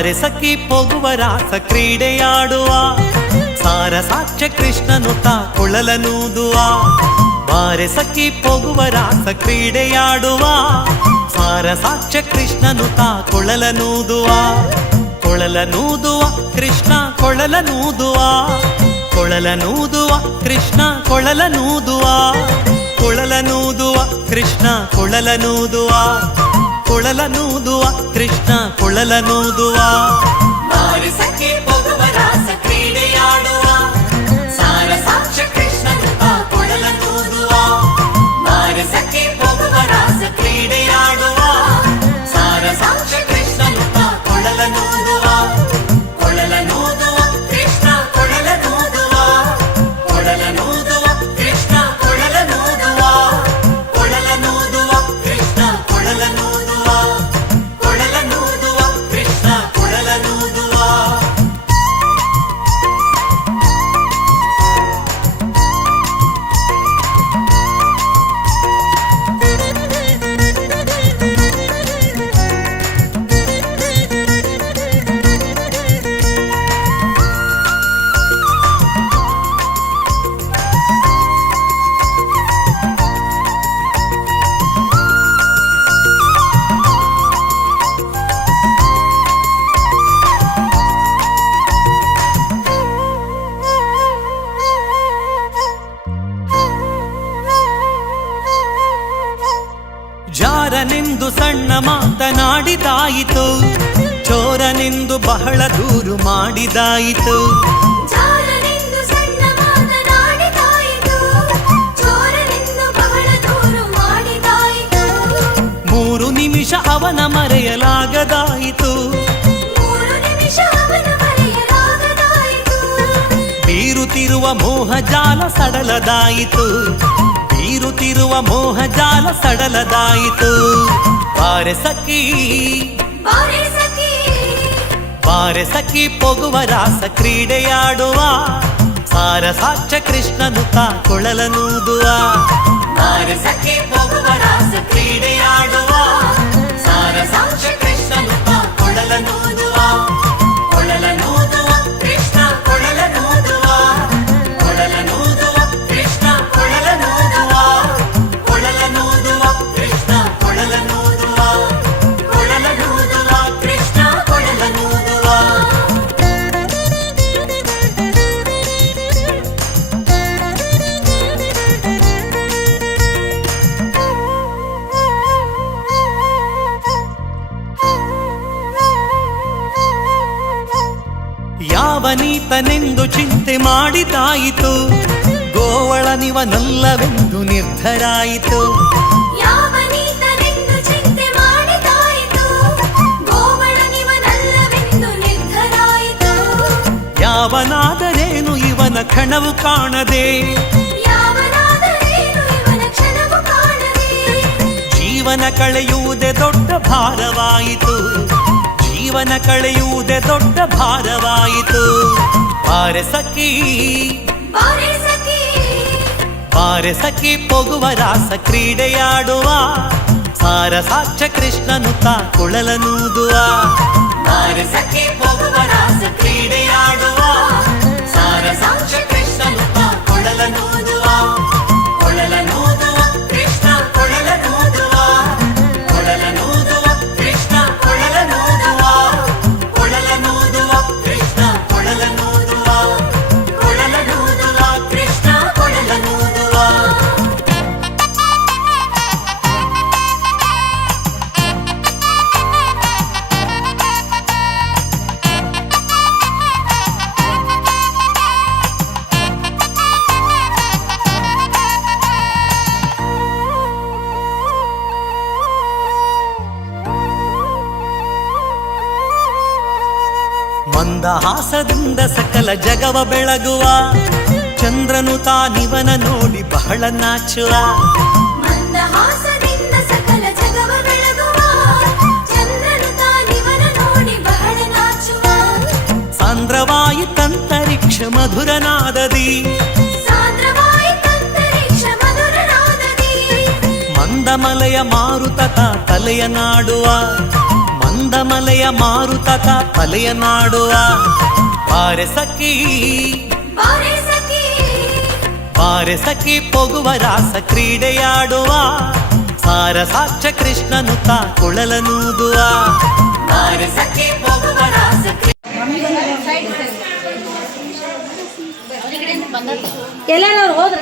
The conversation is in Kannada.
ಬಾರೆ ಸಖಿ ಪೊಗುವ ರಾಸ ಕ್ರೀಡೆಯಾಡುವ ಸಾರಸಾಕ್ಷ ಕೃಷ್ಣನು ತಾ ಕೊಳಲನೂದುವ ಬಾರೆ ಸಖಿ ಪೊಗುವ ರಾಸ ಕ್ರೀಡೆಯಾಡುವ ಸಾರಸಾಕ್ಷ ಕೃಷ್ಣನು ತಾ ಕೊಳಲನೂದುವ ಕೊಳಲನೂದುವ ಕೃಷ್ಣ ಕೊಳಲನೂದುವ ಕೊಳಲನೂದುವ ಕೃಷ್ಣ ಕೊಳಲನೂದುವ ಕೊಳಲನೂದುವ ಕೃಷ್ಣ ಕೊಳಲನೂದುವ ಕೊಳಲನೂದುವ ಕೃಷ್ಣ ಕೊಳಲನೂದುವ ಬಾರೆ ಸಖಿ ಪೊಗುವ ರಾಸ ಕ್ರೀಡೆಯಾಡುವ ಸಾರಸಾಕ್ಷ ಕೃಷ್ಣನು ತಾ ಕೊಳಲನೂದುವ ಬಾರೆ ಸಖಿ ಪೊಗುವ ರಾಸ ಕ್ರೀಡೆಯಾಡುವ ಸಾರಸಾಕ್ಷ ಕೃಷ್ಣನು ತಾ ಕೊಳಲನೂದುವ ಕೊಳಲನೂದುವ ಕೃಷ್ಣ ಕೊಳಲನೂದುವ ಕೊಳಲನೂದುವ ಕೃಷ್ಣ ಕೊಳಲನೂದುವ ಕೊಳಲನೂದುವ ಕೃಷ್ಣ ಕೊಳಲನೂದುವ ಕೊಳಲನೂದುವ ಕೃಷ್ಣ ಕೊಳಲನೂದುವ. ಜಾರನೆಂದು ಸಣ್ಣ ಮಾತನಾಡಿದಾಯಿತು ಚೋರನೆಂದು ಬಹಳ ದೂರು ಮಾಡಿದಾಯಿತು ಜಾರನೆಂದು ಸಣ್ಣ ಮಾತನಾಡಿದಾಯಿತು ಚೋರನೆಂದು ಬಹಳ ದೂರು ಮಾಡಿದಾಯಿತು 3 ನಿಮಿಷ ಅವನ ಮರೆಯಲಾಗದಾಯಿತು 3 ನಿಮಿಷ ಅವನ ಮರೆಯಲಾಗದಾಯಿತು ಬೀರುತ್ತಿರುವ ಮೋಹ ಜಾಲ ಸಡಲದಾಯಿತು ಬೀರುತ್ತಿರುವ ಮೋಹ ಜಾಲ ಸಡಲದಾಯಿತು ಬಾರೆ ಸಖಿ ಬಾರೆ ಸಖಿ ಬಾರೆ ಸಖಿ ಪೊಗುವ ರಾಸ ಕ್ರೀಡೆಯಾಡುವ ಸಾರಸಾಕ್ಷ ಕೃಷ್ಣನು ತಾ ಕೊಳಲನೂದುವ ಬಾರೆ ಸಖಿ ಪೊಗುವ ರಾಸ ಕ್ರೀಡೆಯಾಡುವ ಸಾರಸಾಕ್ಷ ಕೃಷ್ಣನು ತಾ ಕೊಳಲನೂದುವ ಕೊಳಲನೂದುವ ಕೃಷ್ಣ ಕೊಳಲನೂದುವ ಕೊಳಲನೂದುವ ಕೃಷ್ಣ ಕೊಳಲನೂದುವ ಕೊಳಲನೂದುವ ಕೃಷ್ಣ ಕೊಳಲನೂದುವ ಕೊಳಲನೂದುವ ಕೃಷ್ಣ ಕೊಳಲನೂದುವ. ಯಾವನೀತನೆಂದು ಚಿಂತೆ ಮಾಡಿದಾಯಿತು ಗೋವಳನಿವನಲ್ಲವೆಂದು ನಿರ್ಧರಾಯಿತು ಯಾವನೀತನೆಂದು ಚಿಂತೆ ಮಾಡಿದಾಯಿತು ಗೋವಳನಿವನಲ್ಲವೆಂದು ನಿರ್ಧರಾಯಿತು ಯಾವನಾದರೇನು ಇವನ ಕ್ಷಣವು ಕಾಣದೆ ಯಾವನಾದರೇನು ಇವನ ಕ್ಷಣವು ಕಾಣದೆ ಜೀವನ ಕಳೆಯುವುದೇ ದೊಡ್ಡ ಭಾರವಾಯಿತು ಜೀವನ ಕಳೆಯುವುದೇ ದೊಡ್ಡ ಭಾರವಾಯಿತು ಬಾರೆ ಸಖಿ ಬಾರೆ ಸಖಿ ಬಾರೆ ಸಖಿ ಪೊಗುವ ರಾಸ ಕ್ರೀಡೆಯಾಡುವ ಸಾರಸಾಕ್ಷ ಕೃಷ್ಣನು ತಾ ಕೊಳಲನೂದುವ ಬಾರೆ ಸಖಿ ಪೊಗುವ ರಾಸ ಕ್ರೀಡೆಯಾಡುವ ಸಾರಸಾಕ್ಷ ಕೃಷ್ಣನು ತಾ ಕೊಳಲನೂದುವ ಕೊಳಲನೂದುವ ಕೃಷ್ಣ ಕೊಳಲನೂದುವ ಕೊಳಲನೂದುವ ಕೃಷ್ಣ ಕೊಳಲನೂದುವ ಕೊಳಲನೂದುವ ಕೃಷ್ಣ ಕೊಳಲನೂದುವ ಕೊಳಲನೂದುವ ಕೃಷ್ಣ ಕೊಳಲನೂದುವ. ಮಂದಹಾಸದಿಂದ ಸಕಲ ಜಗವ ಬೆಳಗುವ ಚಂದ್ರನು ತಾನಿವನ ನೋಡಿ ಬಹಳ ನಾಚುವ ಮಂದಹಾಸದಿಂದ ಸಕಲ ಜಗವ ಬೆಳಗುವ ಚಂದ್ರನು ತಾನಿವನ ನೋಡಿ ಬಹಳ ನಾಚುವ ಸಾಂದ್ರವಾಯಿತಂತರಿಕ್ಷ ಮಧುರನಾದದಿ ಸಾಂದ್ರವಾಯಿತಂತರಿಕ್ಷ ಮಧುರನಾದದಿ ಮಂದಮಲಯ ಮಾರುತತ ತಲೆಯ ನಾಡುವ ಮಂದಮಲೆಯ ಮಾರುತತ ತಲೆಯ ನಾಡುವ ಬಾರೆ ಸಖಿ ಬಾರೆ ಸಖಿ ಬಾರೆ ಸಖಿ ಪೊಗುವ ರಾಸ ಕ್ರೀಡೆಯಾಡುವ ಸಾರ ಸಾಕ್ಷ ಕೃಷ್ಣನು ತಾ ಕುಳಲನೂದುವ ಬಾರೆ ಸಖಿ ಪೊಗುವ ರಾಸ ಎಲ್ಲಾರು ಹೋದ್ರ